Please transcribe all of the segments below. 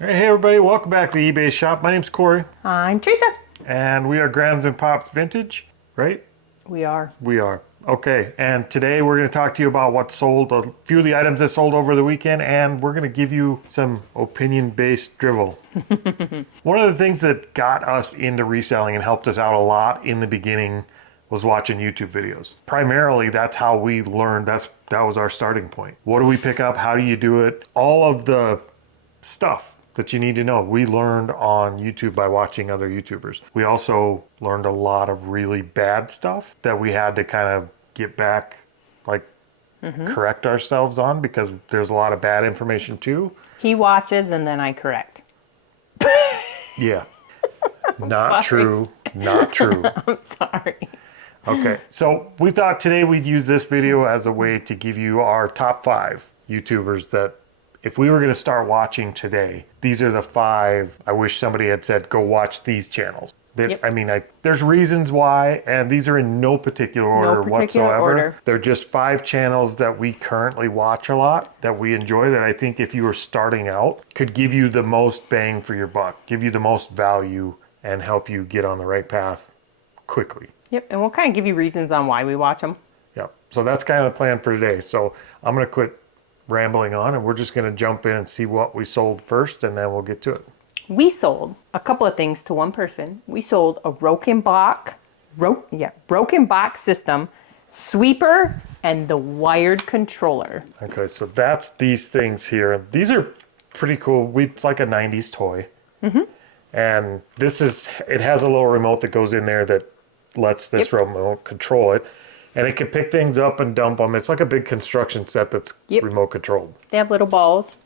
Hey everybody, welcome back to the eBay shop. My name's Corey. I'm Teresa. And we are Grams and Pops Vintage, right? We are. We are. Okay, and today we're going to talk to you about what sold, a few of the items that sold over the weekend, and we're going to give you some opinion-based drivel. One of the things that got us into reselling and helped us out a lot in the beginning was watching YouTube videos. Primarily, that's how we learned. That was our starting point. What do we pick up? How do you do it? All of the stuff that you need to know, we learned on YouTube by watching other YouTubers. We also learned a lot of really bad stuff that we had to kind of get back, like correct ourselves on, because there's a lot of bad information too. He watches and then I correct. Yeah. Not true. Not true. I'm sorry. Okay, so we thought today we'd use this video as a way to give you our top 5 YouTubers that if we were going to start watching today, these are the 5 I wish somebody had said, go watch these channels. Yep. I mean, there's reasons why, and these are in no particular order whatsoever. They're just 5 channels that we currently watch a lot, that we enjoy, that I think if you were starting out, could give you the most bang for your buck, give you the most value, and help you get on the right path quickly. Yep, and we'll kind of give you reasons on why we watch them. Yep, so that's kind of the plan for today. So I'm going to quit rambling on, and we're just going to jump in and see what we sold first, and then we'll get to it. We sold a couple of things to one person. We sold a broken box system, sweeper, and the wired controller. Okay, so that's these things here. These are pretty cool. It's like a 90s toy. And it has a little remote that goes in there that lets this remote control it. And it can pick things up and dump them. It's like a big construction set that's remote controlled. They have little balls,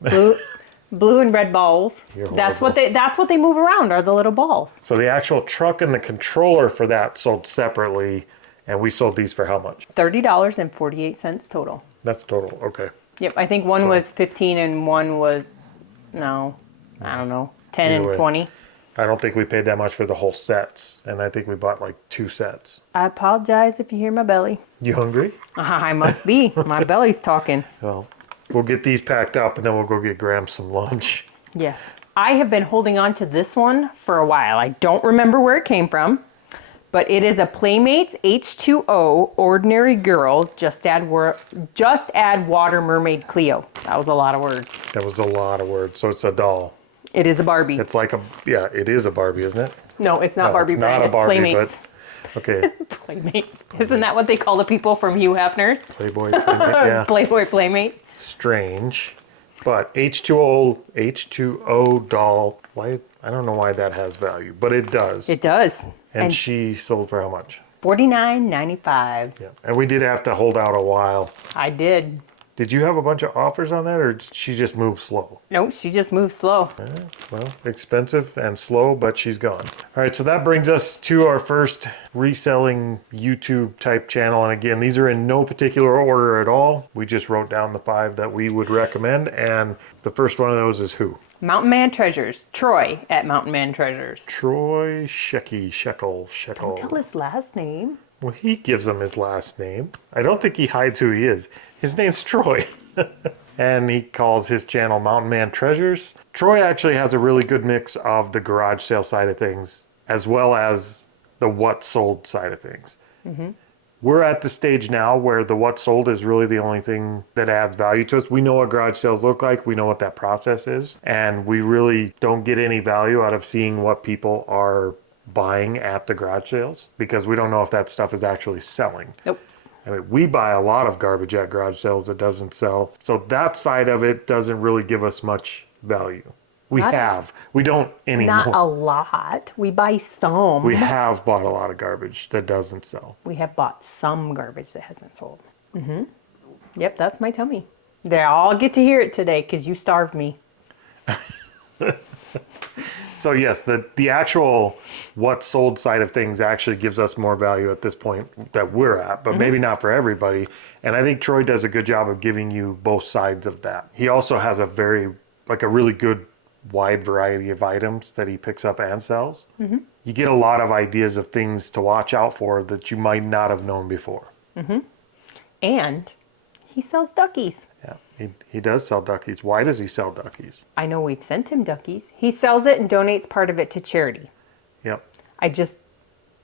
blue and red balls. That's what they move around, are the little balls. So the actual truck and the controller for that sold separately, and we sold these for how much? $30.48 total. That's total. Okay. Yep, I think one was 15 and one was I don't know, 10 and 20. I don't think we paid that much for the whole sets, and I think we bought like 2 sets. I apologize if you hear my belly. You hungry? I must be. My belly's talking. Well, we'll get these packed up, and then we'll go get Graham some lunch. Yes. I have been holding on to this one for a while. I don't remember where it came from, but it is a Playmates H2O Ordinary Girl Just Add Water Mermaid Cleo. That was a lot of words. That was a lot of words. So it's a doll. It is a Barbie. It's like it is a Barbie, isn't it? No, it's not Barbie brand. It's Playmates. But, okay. Playmates. Isn't that what they call the people from Hugh Hefner's? Playboy Playmate, yeah. Playboy Playmates. Strange. But H2O doll, why? I don't know why that has value, but it does. It does. And she sold for how much? $49.95. Yeah. And we did have to hold out a while. I did. Did you have a bunch of offers on that, or did she just move slow? No, she just moved slow. Well, expensive and slow, but she's gone. All right, so that brings us to our first reselling YouTube type channel. And again, these are in no particular order at all. We just wrote down the 5 that we would recommend. And the first one of those is who? Mountain Man Treasures. Troy at Mountain Man Treasures. Troy Shekel. Don't tell his last name. Well, he gives them his last name. I don't think he hides who he is. His name's Troy. And he calls his channel Mountain Man Treasures. Troy actually has a really good mix of the garage sale side of things, as well as the what sold side of things. We're at the stage now where the what sold is really the only thing that adds value to us. We know what garage sales look like. We know what that process is. And we really don't get any value out of seeing what people are buying at the garage sales, because we don't know if that stuff is actually selling. Nope. I mean, we buy a lot of garbage at garage sales that doesn't sell. So that side of it doesn't really give us much value. We don't anymore. Not a lot. We buy some. We have bought a lot of garbage that doesn't sell. We have bought some garbage that hasn't sold. Yep, that's my tummy. They all get to hear it today because you starved me. So yes, the actual what sold side of things actually gives us more value at this point that we're at, but maybe not for everybody. And I think Troy does a good job of giving you both sides of that. He also has a really good wide variety of items that he picks up and sells. You get a lot of ideas of things to watch out for that you might not have known before. And he sells duckies. Yeah. He does sell duckies. Why does he sell duckies? I know we've sent him duckies. He sells it and donates part of it to charity. Yep. I just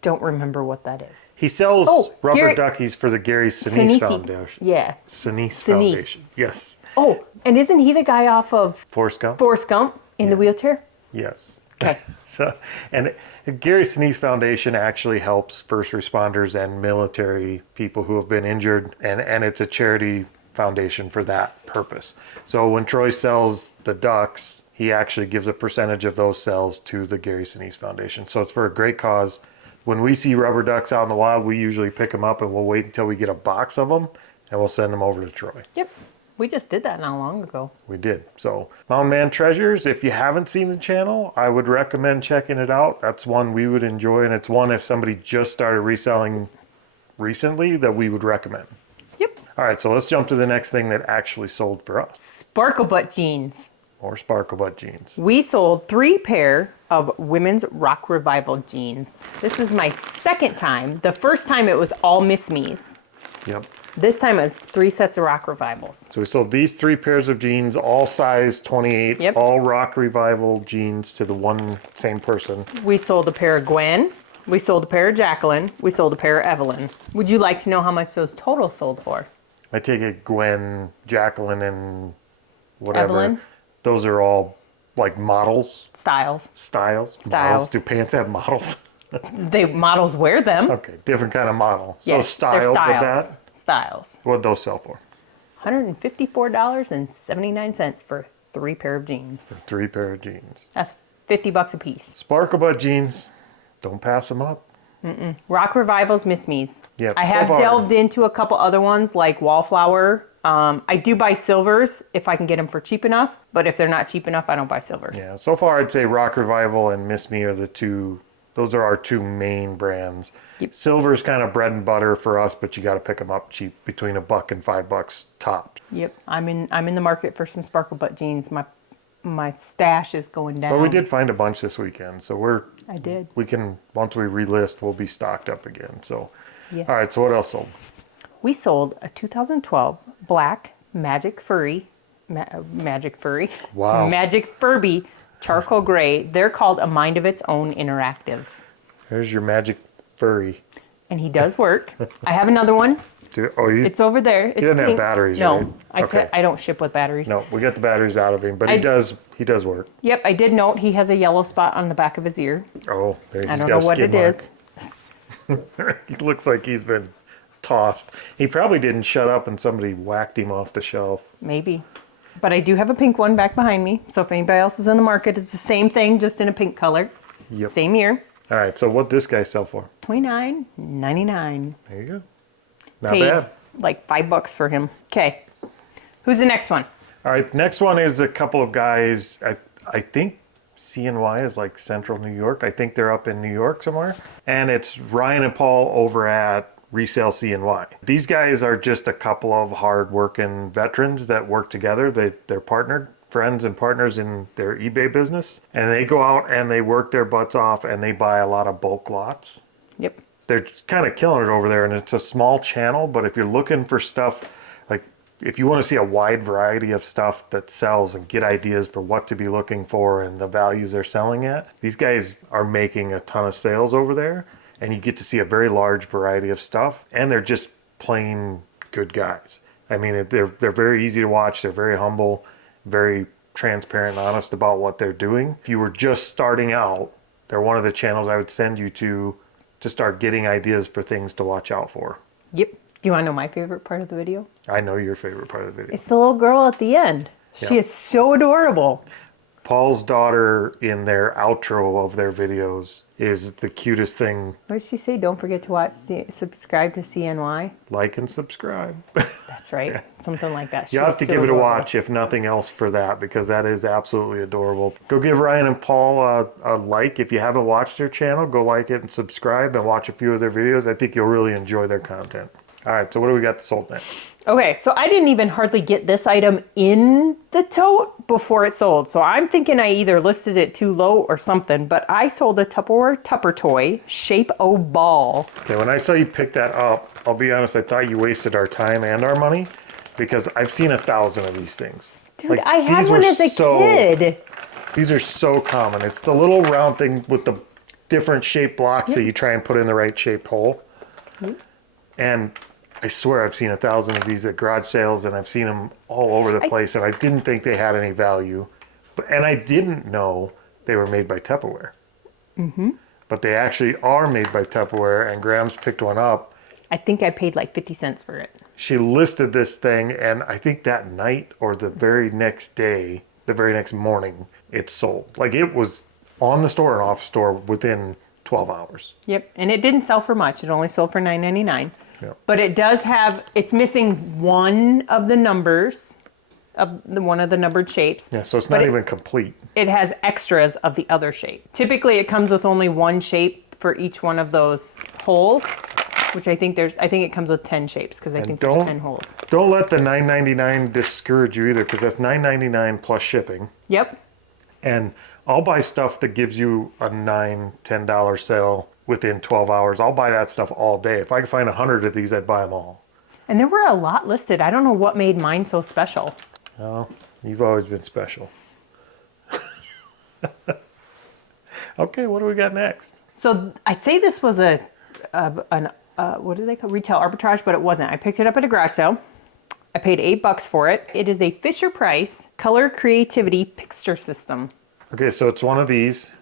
don't remember what that is. He sells rubber Gary- duckies for the Gary Sinise Sinise. Foundation. Yeah. Sinise Foundation. Yes. Oh, and isn't he the guy off of Forrest Gump? Forrest Gump in the wheelchair? Yes. Okay. So, and Gary Sinise Foundation actually helps first responders and military people who have been injured, and it's a charity foundation for that purpose. So when Troy sells the ducks, he actually gives a percentage of those sales to the Gary Sinise Foundation. So it's for a great cause. When we see rubber ducks out in the wild, we usually pick them up and we'll wait until we get a box of them and we'll send them over to Troy. Yep. We just did that not long ago. We did. So Mountain Man Treasures, if you haven't seen the channel, I would recommend checking it out. That's one we would enjoy, and it's one if somebody just started reselling recently that we would recommend. Yep. All right, so let's jump to the next thing that actually sold for us. Sparkle butt jeans. More Sparkle Butt jeans. We sold 3 pair of women's Rock Revival jeans. This is my second time. The first time it was all Miss Me's. Yep. This time it was 3 sets of Rock Revivals. So we sold these 3 pairs of jeans, all size 28, Yep. all Rock Revival jeans to the one same person. We sold a pair of Gwen. We sold a pair of Jacqueline. We sold a pair of Evelyn. Would you like to know how much those total sold for? I take it Gwen, Jacqueline, and whatever. Evelyn. Those are all like models, Styles. styles. Styles. Models. Do pants have models? They models wear them. Okay, different kind of model. So Yes, they're styles of that, Styles. what'd those sell for? $154.79 for 3 pair of jeans. For 3 pair of jeans. That's $50 a piece. Sparkle Butt jeans, don't pass them up. Rock Revivals, Miss Me's. Yep, I so have far- delved into a couple other ones like Wallflower. I do buy silvers if I can get them for cheap enough, but if they're not cheap enough, I don't buy silvers. Yeah, so far I'd say Rock Revival and Miss Me are the two. Those are our 2 main brands. Yep. Silver's kind of bread and butter for us, but you got to pick them up cheap, between $1 and $5 topped. Yep, I'm in the market for some Sparkle Butt jeans. My stash is going down. But we did find a bunch this weekend, so I did. we can, once we relist, we'll be stocked up again. So, Yes. all right. So what else sold? We sold a 2012 black Magic Furby, Wow. Magic Furby charcoal gray. They're called A Mind of Its Own Interactive. There's your Magic Furry. And he does work. I have another one. It's over there. It's doesn't have pink. batteries, No, right? Okay. I don't ship with batteries. No, we got the batteries out of him, but he does work. Yep, I did note he has a yellow spot on the back of his ear. Oh, there he's I don't got know a what skid it mark. is. He looks like he's been tossed. He probably didn't shut up and somebody whacked him off the shelf. Maybe. But I do have a pink one back behind me. So if anybody else is in the market, it's the same thing, just in a pink color. Yep. Same year. All right, so what this guy sell for? $29.99. There you go. Not Paid bad. like $5 for him. Okay. Who's the next one? All right, the next one is a couple of guys. I think CNY is like Central New York. I think they're up in New York somewhere. And it's Ryan and Paul over at Resale CNY. These guys are just a couple of hard-working veterans that work together. They're partnered, friends and partners in their eBay business. And they go out and they work their butts off and they buy a lot of bulk lots. Yep. They're just kind of killing it over there, and it's a small channel, but if you're looking for stuff, like if you want to see a wide variety of stuff that sells and get ideas for what to be looking for and the values they're selling at, these guys are making a ton of sales over there, and you get to see a very large variety of stuff, and they're just plain good guys. I mean, they're very easy to watch, they're very humble, very transparent and honest about what they're doing. If you were just starting out, they're one of the channels I would send you to start getting ideas for things to watch out for. Yep. Do you want to know my favorite part of the video? I know your favorite part of the video. It's the little girl at the end. Yeah. She is so adorable. Paul's daughter in their outro of their videos is the cutest thing. What did she say? Don't forget to subscribe to CNY. Like and subscribe. That's right. Something like that. You have to give it a watch, if nothing else, for that, because that is absolutely adorable. Go give Ryan and Paul a like. If you haven't watched their channel, go like it and subscribe and watch a few of their videos. I think you'll really enjoy their content. All right, so what do we got sold next? Okay, so I didn't even hardly get this item in the tote before it sold. So I'm thinking I either listed it too low or something, but I sold a Tupperware Tupper Toy Shape-O Ball. Okay, when I saw you pick that up, I'll be honest, I thought you wasted our time and our money, because I've seen 1,000 of these things. Dude, Like, I had these one were as a kid. These are so common. It's the little round thing with the different shaped blocks that you try and put in the right shaped hole. And I swear I've seen 1,000 of these at garage sales, and I've seen them all over the place, and I didn't think they had any value. And I didn't know they were made by Tupperware. But they actually are made by Tupperware, and Graham's picked one up. I think I paid like 50 cents for it. She listed this thing, and I think that night or the very next day, the very next morning, it sold. Like, it was on the store and off store within 12 hours. Yep, and it didn't sell for much. It only sold for $9.99. Yep. But it does have, it's missing one of the numbers, one of the numbered shapes. Yeah, so it's not even complete. It has extras of the other shape. Typically, it comes with only one shape for each one of those holes, which I think it comes with 10 shapes because I think there's 10 holes. Don't let the $9.99 discourage you either, because that's $9.99 plus shipping. Yep. And I'll buy stuff that gives you a $9, $10 sale within 12 hours. I'll buy that stuff all day. If I could find 100 of these, I'd buy them all. And there were a lot listed. I don't know what made mine so special. Oh, you've always been special. Okay, what do we got next? So I'd say this was what do they call retail arbitrage, but it wasn't. I picked it up at a garage sale. I paid $8 for it. It is a Fisher Price Color Creativity Pixter system. Okay, so it's one of these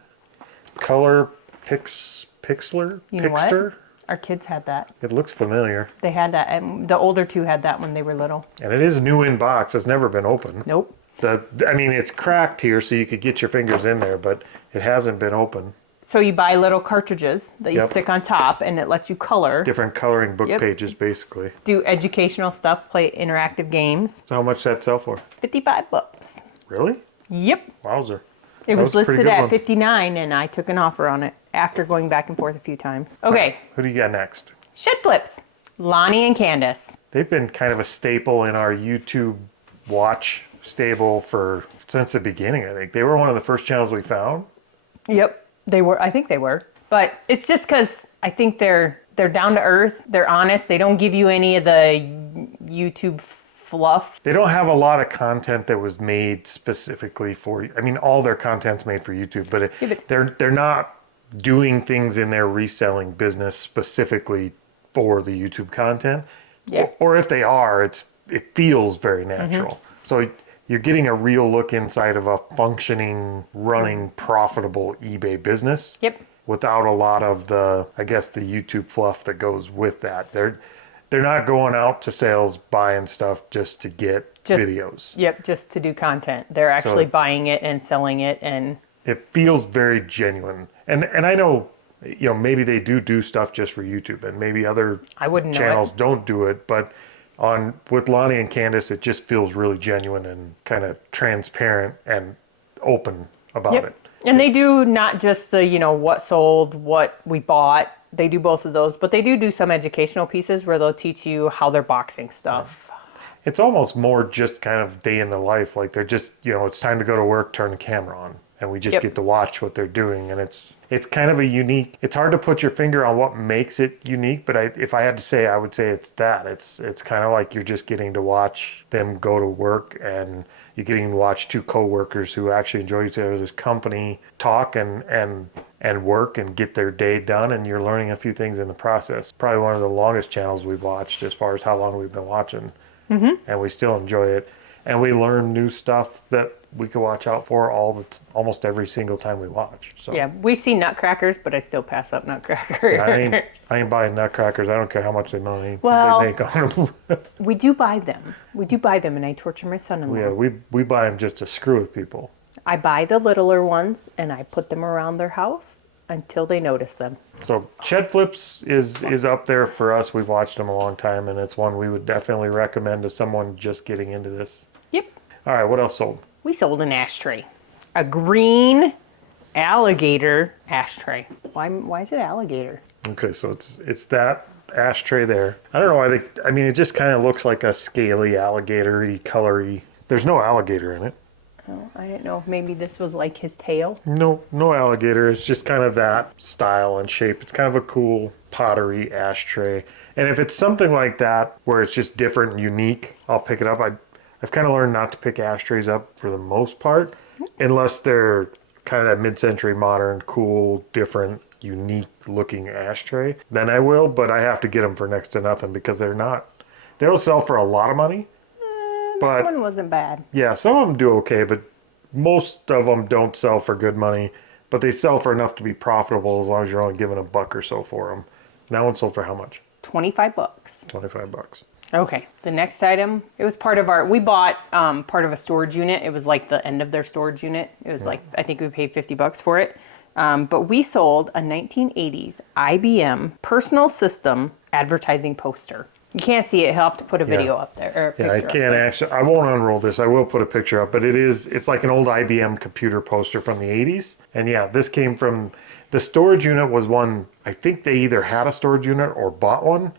color pixler. You know Pixter. What? Our kids had that. It looks familiar. They had that, and the older two had that when they were little. And it is new in box. It's never been opened. Nope. I mean, it's cracked here, so you could get your fingers in there, but it hasn't been opened. So you buy little cartridges that you stick on top, and it lets you color. Different coloring book pages, basically. Do educational stuff, play interactive games. So how much does that sell for? $55. Really? Yep. Wowzer. It was listed at $59, and I took an offer on it after going back and forth a few times. Okay. Right. Who do you got next? Shed flips. Lonnie and Candace. They've been kind of a staple in our YouTube watch stable since the beginning, I think. They were one of the first channels we found. Yep, they were. I think they were. But it's just because I think they're down to earth. They're honest. They don't give you any of the YouTube fluff. They don't have a lot of content that was made specifically for, I mean, all their content's made for YouTube, but they're not doing things in their reselling business specifically for the YouTube content. Yeah. Or if they are, it feels very natural. So you're getting a real look inside of a functioning, running, profitable eBay business. Yep. Without a lot of the YouTube fluff that goes with that. They're not going out to sales buying stuff just to get videos. Yep, just to do content. They're actually buying it and selling it, and it feels very genuine. And I know, maybe they do stuff just for YouTube, and maybe other channels don't do it, but with Lonnie and Candace, it just feels really genuine and kind of transparent and open about it. And they do not just the, what sold, what we bought. They do both of those, but they do some educational pieces where they'll teach you how they're boxing stuff. It's almost more just kind of day in the life. Like they're just, it's time to go to work, turn the camera on. And we just get to watch what they're doing. And it's kind of a unique, it's hard to put your finger on what makes it unique, but if I had to say, I would say it's that. It's kind of like you're just getting to watch them go to work, and you're getting to watch two coworkers who actually enjoy each other's company talk and work and get their day done, and you're learning a few things in the process. Probably one of the longest channels we've watched as far as how long we've been watching. And we still enjoy it. And we learn new stuff that we can watch out for almost every single time we watch. So yeah, we see nutcrackers, but I still pass up nutcrackers. I ain't buying nutcrackers. I don't care how much they make on them. We do buy them. We do buy them, and I torture my son-in-law. Yeah, we buy them just to screw with people. I buy the littler ones, and I put them around their house until they notice them. So Shed Flips is up there for us. We've watched them a long time, and it's one we would definitely recommend to someone just getting into this. Yep. All right, what else sold? We sold an ashtray. A green alligator ashtray. Why is it alligator? Okay, so it's that ashtray there. I don't know why it just kind of looks like a scaly alligator-y, colory. There's no alligator in it. Oh, I didn't know. Maybe this was like his tail. No, no alligator. It's just kind of that style and shape. It's kind of a cool pottery ashtray. And if it's something like that where it's just different and unique, I'll pick it up. I've kind of learned not to pick ashtrays up for the most part, unless they're kind of that mid-century modern, cool, different, unique looking ashtray. Then I will, but I have to get them for next to nothing because they don't sell for a lot of money. That one wasn't bad. Yeah, some of them do okay, but most of them don't sell for good money, but they sell for enough to be profitable as long as you're only giving $1 or so for them. That one sold for how much? $25. $25. Okay, the next item, it was we bought part of a storage unit. It was like the end of their storage unit. It was like, I think we paid $50 for it. But we sold a 1980s IBM personal system advertising poster. You can't see it. He'll have to put a video up there. Or a Yeah, I picture up can't there. actually, I won't unroll this. I will put a picture up, but it's like an old IBM computer poster from the 80s. And yeah, this came from, the storage unit was one, I think they either had a storage unit or bought one,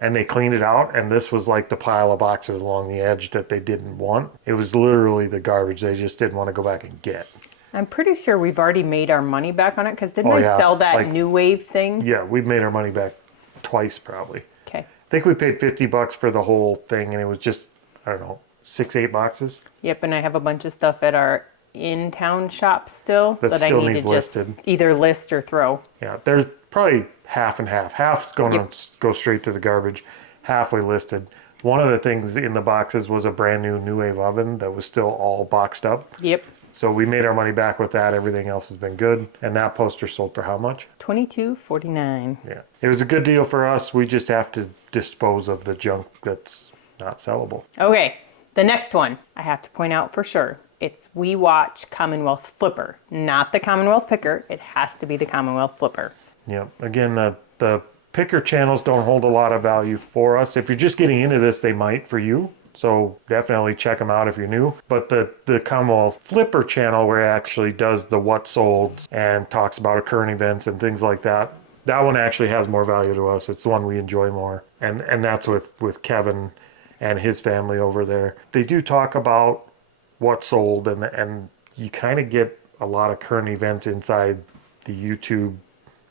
and they cleaned it out, and this was like the pile of boxes along the edge that they didn't want. It was literally the garbage they just didn't want to go back and get. I'm pretty sure we've already made our money back on it, because didn't Oh, I yeah, sell that like- New Wave thing? Yeah, we've made our money back twice probably. Okay. I think we paid $50 for the whole thing, and it was just, I don't know, 6-8 boxes. Yep, and I have a bunch of stuff at our in-town shop still That that still I need needs to just listed. either list or throw. Yeah, there's probably half and half. Half's going to go straight to the garbage, halfway listed. One of the things in the boxes was a brand new Wave oven that was still all boxed up. Yep, So we made our money back with that. Everything else has been good. And that poster sold for how much? $22.49. Yeah. It was a good deal for us. We just have to dispose of the junk that's not sellable. Okay, the next one I have to point out for sure. It's We Watch Commonwealth Flipper, not the Commonwealth Picker. It has to be the Commonwealth Flipper. Yeah. Again, the picker channels don't hold a lot of value for us. If you're just getting into this, they might for you. So definitely check them out if you're new. But the Commonwealth Flipper channel, where it actually does the what sold and talks about current events and things like that, that one actually has more value to us. It's the one we enjoy more. And that's with Kevin and his family over there. They do talk about what sold, and you kind of get a lot of current events inside the YouTube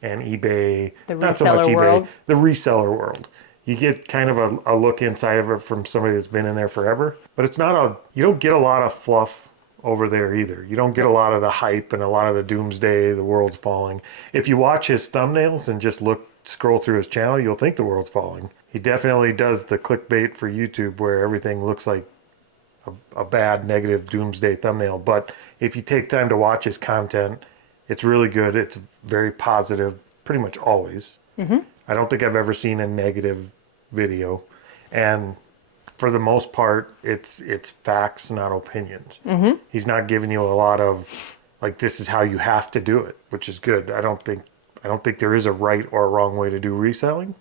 and eBay. The Not so much reseller eBay, world? the reseller world. You get kind of a look inside of it from somebody that's been in there forever. But it's not you don't get a lot of fluff over there either. You don't get a lot of the hype and a lot of the doomsday, the world's falling. If you watch his thumbnails and just scroll through his channel, you'll think the world's falling. He definitely does the clickbait for YouTube where everything looks like a bad, negative doomsday thumbnail. But if you take time to watch his content, it's really good. It's very positive, pretty much always. Mm-hmm. I don't think I've ever seen a negative video. And for the most part, it's facts, not opinions. Mm-hmm. He's not giving you a lot of, like, this is how you have to do it, which is good. I don't think there is a right or a wrong way to do reselling.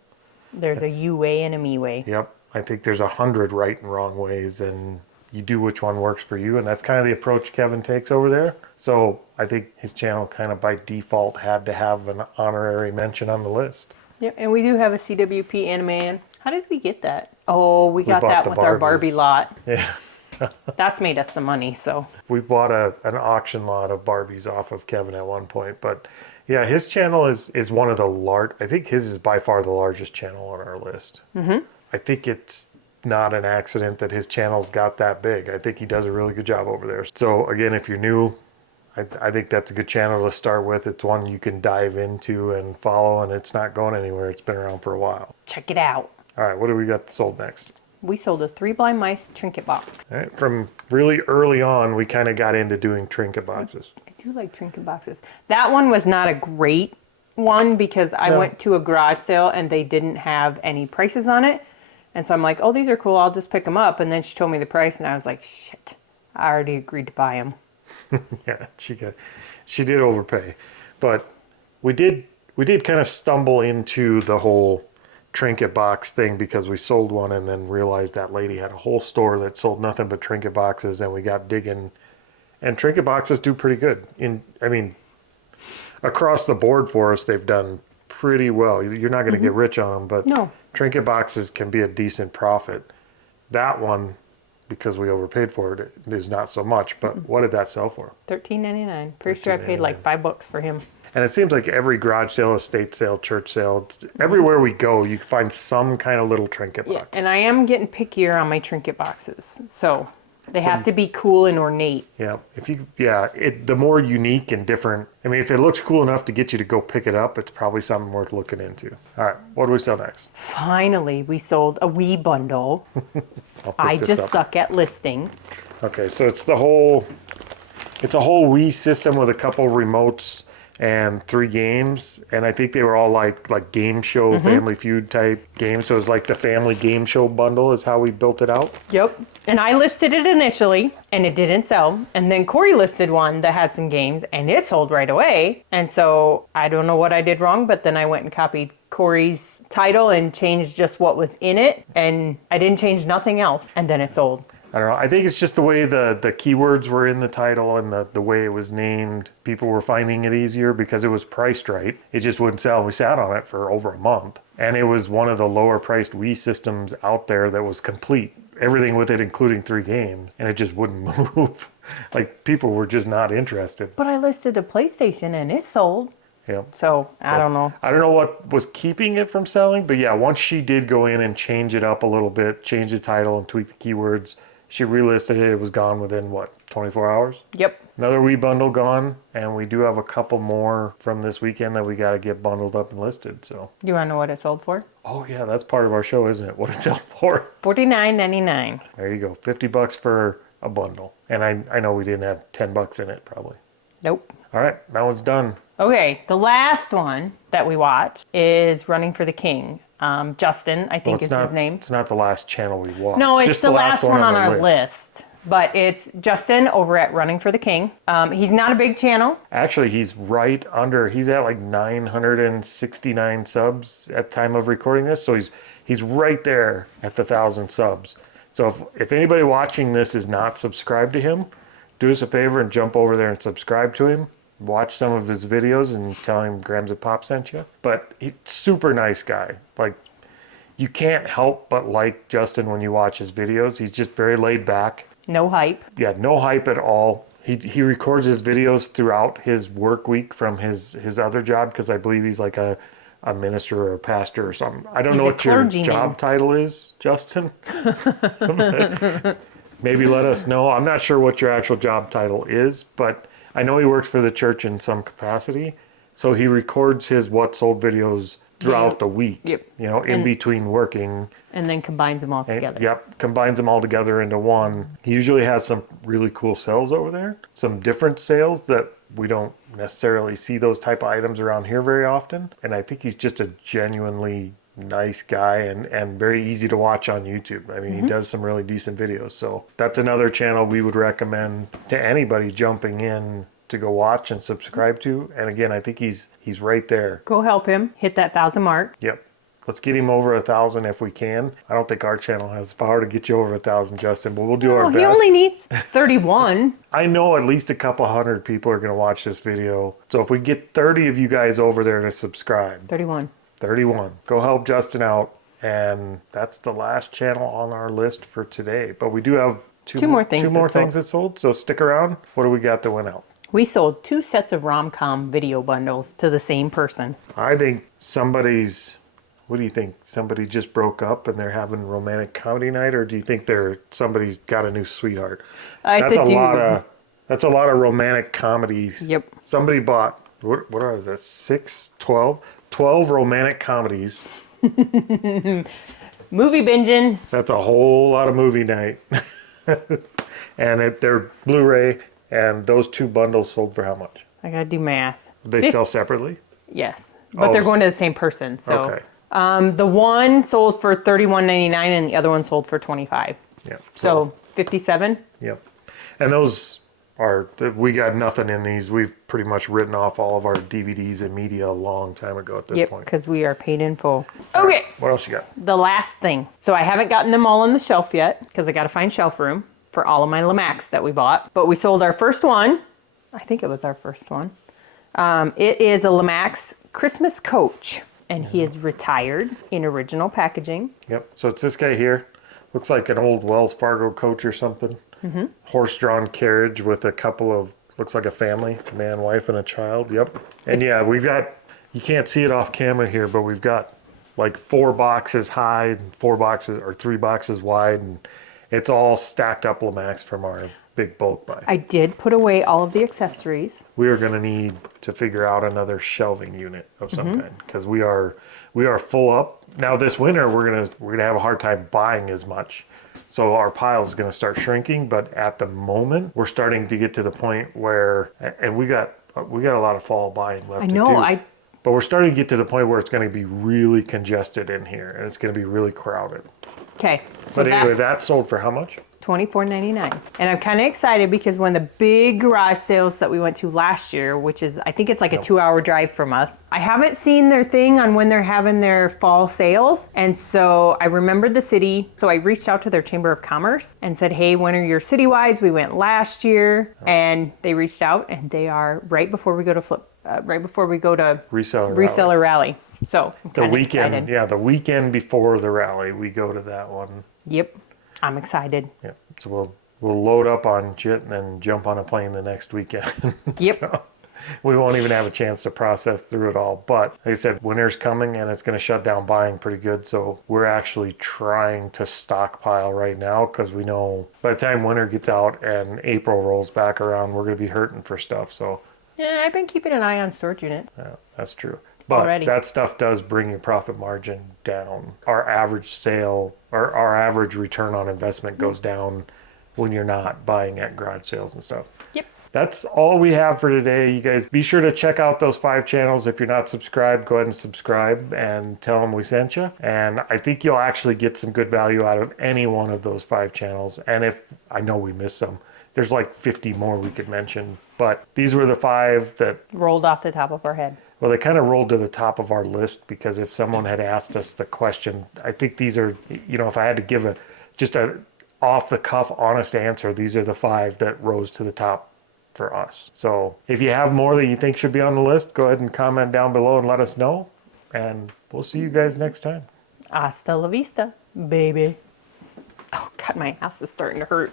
There's a you way and a me way. Yep. I think there's 100 right and wrong ways, and you do which one works for you. And that's kind of the approach Kevin takes over there. So I think his channel kind of by default had to have an honorary mention on the list. Yep, and we do have a CWP Animan. How did we get that? Oh, we got bought that the with our Barbies. Barbie lot. Yeah. That's made us some money, so. We bought an auction lot of Barbies off of Kevin at one point. But yeah, his channel is one of the I think his is by far the largest channel on our list. Mm-hmm. I think it's not an accident that his channel's got that big. I think he does a really good job over there. So again, if you're new, I think that's a good channel to start with. It's one you can dive into and follow, and it's not going anywhere. It's been around for a while. Check it out. All right, what do we got sold next? We sold a 3 Blind Mice trinket box. All right, from really early on, we kind of got into doing trinket boxes. I do like trinket boxes. That one was not a great one because I went to a garage sale and they didn't have any prices on it. And so I'm like, oh, these are cool. I'll just pick them up. And then she told me the price and I was like, shit, I already agreed to buy them. Yeah, she did overpay. But we did kind of stumble into the whole trinket box thing because we sold one and then realized that lady had a whole store that sold nothing but trinket boxes, and we got digging. And trinket boxes do pretty good. Across the board for us, they've done pretty well. You're not going to get rich on them, but No. trinket boxes can be a decent profit. That one, because we overpaid for it, it is not so much. But what did that sell for? $13.99. Pretty sure I paid like $5 for him. And it seems like every garage sale, estate sale, church sale, everywhere we go, you can find some kind of little trinket box. Yeah, and I am getting pickier on my trinket boxes. So they have to be cool and ornate. Yeah, the more unique and different. I mean, if it looks cool enough to get you to go pick it up, it's probably something worth looking into. All right, what do we sell next? Finally, we sold a Wii bundle. I just suck at listing. Okay, so it's a whole Wii system with a couple remotes and 3 games, and I think they were all like game show, Family Feud type games. So it was like the family game show bundle is how we built it out. Yep. And I listed it initially, and it didn't sell. And then Corey listed one that had some games, and it sold right away. And so I don't know what I did wrong, but then I went and copied Corey's title and changed just what was in it, and I didn't change nothing else, and then it sold. I don't know. I think it's just the way the keywords were in the title and the way it was named. People were finding it easier because it was priced right. It just wouldn't sell. We sat on it for over a month. And it was one of the lower priced Wii systems out there that was complete. Everything with it, including 3 games. And it just wouldn't move. Like, people were just not interested. But I listed a PlayStation and it sold. Yeah. So, I don't know. I don't know what was keeping it from selling. But yeah, once she did go in and change it up a little bit, change the title and tweak the keywords, she relisted it. It was gone within, 24 hours? Yep. Another Wii bundle gone, and we do have a couple more from this weekend that we got to get bundled up and listed. So. You want to know what it sold for? Oh yeah, that's part of our show, isn't it? What it sell for? $49.99. There you go, $50 for a bundle. And I know we didn't have $10 in it, probably. Nope. All right, that one's done. Okay, the last one that we watched is Running for the King. Justin, I think is his name. It's not the last channel we watched. No, it's just the last one on our list. But it's Justin over at Running for the King. He's not a big channel. Actually, he's right under. He's at like 969 subs at time of recording this. So he's right there at the 1,000 subs. So if anybody watching this is not subscribed to him, do us a favor and jump over there and subscribe to him. Watch some of his videos and tell him Grams of Pop sent you. But he's super nice guy. Like, you can't help but like Justin when you watch his videos. He's just very laid back. No hype. Yeah, no hype at all. He records his videos throughout his work week from his other job, because I believe he's like a minister or a pastor or something. I don't know what your job title is, Justin. Maybe let us know. I'm not sure what your actual job title is, but I know he works for the church in some capacity. So he records his what sold videos throughout the week. Yep. In between working. And then combines them all together. Combines them all together into one. He usually has some really cool sales over there. Some different sales that we don't necessarily see those type of items around here very often. And I think he's just a genuinely nice guy and very easy to watch on YouTube. I mean, he does some really decent videos. So that's another channel we would recommend to anybody jumping in to go watch and subscribe to. And again, I think he's right there. Go help him hit that 1,000 mark. Yep. Let's get him over 1,000 if we can. I don't think our channel has the power to get you over 1,000, Justin, but we'll do our best. He only needs 31. I know at least a couple hundred people are going to watch this video. So if we get 30 of you guys over there to subscribe. 31. Go help Justin out. And that's the last channel on our list for today. But we do have two more things that sold. So stick around. What do we got that went out? We sold 2 sets of rom-com video bundles to the same person. I think what do you think? Somebody just broke up and they're having romantic comedy night, or do you think somebody's got a new sweetheart? That's a lot of romantic comedies. Yep. Somebody bought, what are that, 12 romantic comedies. Movie binging. That's a whole lot of movie night. And they're Blu-ray, and those 2 bundles sold for how much? I gotta do math. They sell separately? Yes, but they're going to the same person. So, okay. The one sold for $31.99 and the other one sold for $25. Yeah. So $57. Yep. And those we got nothing in these. We've pretty much written off all of our DVDs and media a long time ago at this point. Yep, because we are paid in full. Okay. What else you got? The last thing. So I haven't gotten them all on the shelf yet because I got to find shelf room for all of my Lamax that we bought. But we sold our first one. I think it was our first one. It is a Lamax Christmas coach, and he is retired in original packaging. Yep. So it's this guy here. Looks like an old Wells Fargo coach or something. Horse-drawn carriage with a couple of, looks like a family, man, wife, and a child. Yep. And yeah, we've got, you can't see it off camera here, but we've got like 4 boxes high and 4 boxes or 3 boxes wide, and it's all stacked up Lamax from our big bulk buy. I did put away all of the accessories. We are going to need to figure out another shelving unit of some kind, because we are full up. Now this winter we're gonna have a hard time buying as much. So our pile is going to start shrinking, but at the moment we're starting to get to the point where, and we got a lot of fall buying left. I know. But we're starting to get to the point where it's going to be really congested in here, and it's going to be really crowded. Okay. So But anyway, that sold for how much? $24.99. And I'm kind of excited because one of the big garage sales that we went to last year, which is, I think it's like a 2-hour drive from us. I haven't seen their thing on when they're having their fall sales. And so I remembered the city. So I reached out to their Chamber of Commerce and said, hey, when are your citywides? We went last year, and they reached out, and they are right before we go to reseller rally. So I'm The weekend, excited. yeah, the weekend before the rally, we go to that one. Yep. I'm excited. Yeah, so we'll load up on shit and then jump on a plane the next weekend. Yep. So we won't even have a chance to process through it all. But like I said, winter's coming and it's going to shut down buying pretty good. So we're actually trying to stockpile right now, because we know by the time winter gets out and April rolls back around, we're going to be hurting for stuff. So Yeah, I've been keeping an eye on storage unit. yeah, that's true. But Already. that stuff does bring your profit margin down. Our average sale, or our average return on investment goes down when you're not buying at garage sales and stuff. Yep. That's all we have for today. You guys be sure to check out those 5 channels. If you're not subscribed, go ahead and subscribe and tell them we sent you. And I think you'll actually get some good value out of any one of those 5 channels. And if, I know we missed some, there's like 50 more we could mention, but these were the 5 that Rolled off the top of our head. well, they kind of rolled to the top of our list, because if someone had asked us the question, I think these are, if I had to give just a off the cuff honest answer, these are the 5 that rose to the top for us. So if you have more that you think should be on the list, go ahead and comment down below and let us know, and we'll see you guys next time. Hasta la vista, baby. Oh God, my ass is starting to hurt.